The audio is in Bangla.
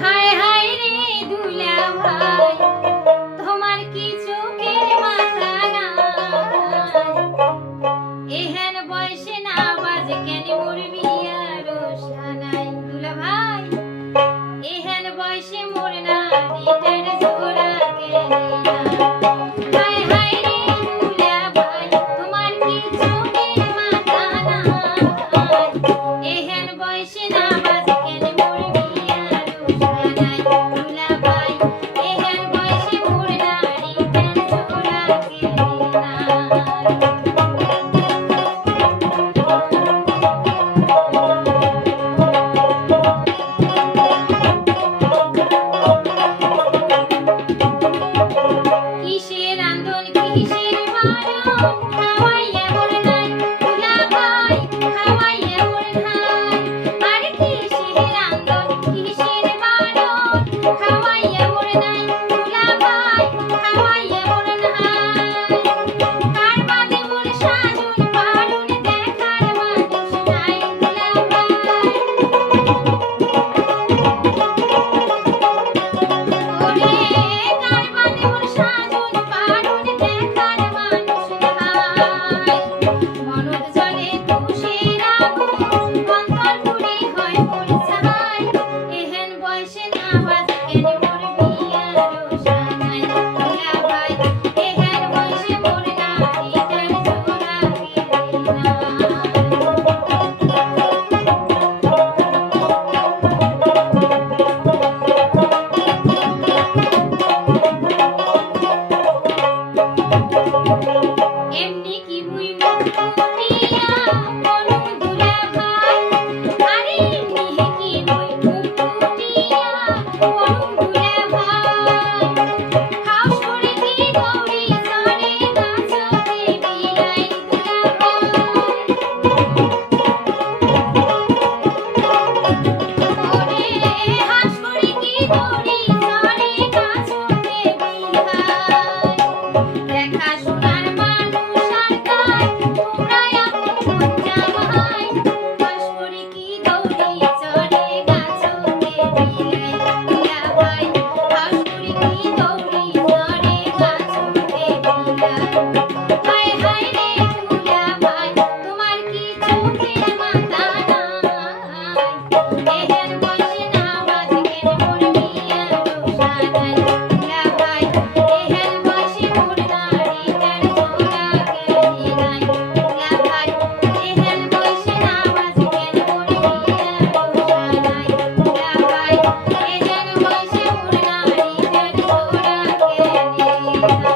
হায় হায় রে দুলা ভাই, তোমার কি চোখের মাথা নাই? এহেন বয়সে না বাজ কেন মরবি আর সানাই? দুলা ভাই, এহেন বয়সে মোর না রিটার জোড়া কেন না? হায় হায় রে দুলা ভাই, তোমার কি চোখের মাথা নাই? এহেন বয়সে না বাজ কেন মরবি আর সানাই? দুলা ভাই, এহেন বয়সে মোর না রিটার জোড়া কেন না? কিসের আন্দোলন কিসের বারণ, খাওয়াইয়া মোর নাই দুলা ভাই, খাওয়াইয়া মোর নাই। আরে কিসের আন্দোলন কিসের বারণ, খাওয়াইয়া মোর নাই দুলা ভাই, খাওয়াইয়া মোর নাই। কার বাদে মোর সাজন পারুন দেখার মানুষ নাই দুলা ভাই। ওরে কার বাদে মোর সাজন পারুন দেখার মানুষ নাই। মনদ জলে তুষের আগুন, অন্তর পুড়ে হয় মোর ছাই। এহেন বয়সে না বাজ কেন মরবি আর সানাই? দুলা ভাই, এহেন বয়সে মোর না রিটার জোড়া কেন না? এমনি কি মুই মুকুটিয়া বলো দুলা ভাই, আরে এমনি কি মুই মুকুটিয়া বলো দুলা ভাই। হাউস করে কি দৌড়ি চড়ে গাছতে বিলাই দুলা ভাই। ওরে হাউস করে কি দৌড়ি চড়ে গাছতে বিলাই। দেখাশোনার মানুষ আর তাই, তোমরাই আপন জামাই। হাঁস করে কি দৌড়ি চড়ে গাছতে বিলাই দুলা ভাই, হাঁস করে কি দৌড়ি চড়ে গাছতে বিলাই। হায় হায় রে দুলা ভাই, তোমার কি চোখের মাথা নাই? এহেন বয়সে না বাজ কেন মরবি আর সানাই? দুলা ভাই, এহেন বয়সে মোর না রিটার জোড়া কেন নাই? দুলা ভাই, এহেন বয়সে না বাজ কেন মরবি আর সানাই? দুলা ভাই, এহেন বয়সে মোর না রিটার জোড়া কেন নাই?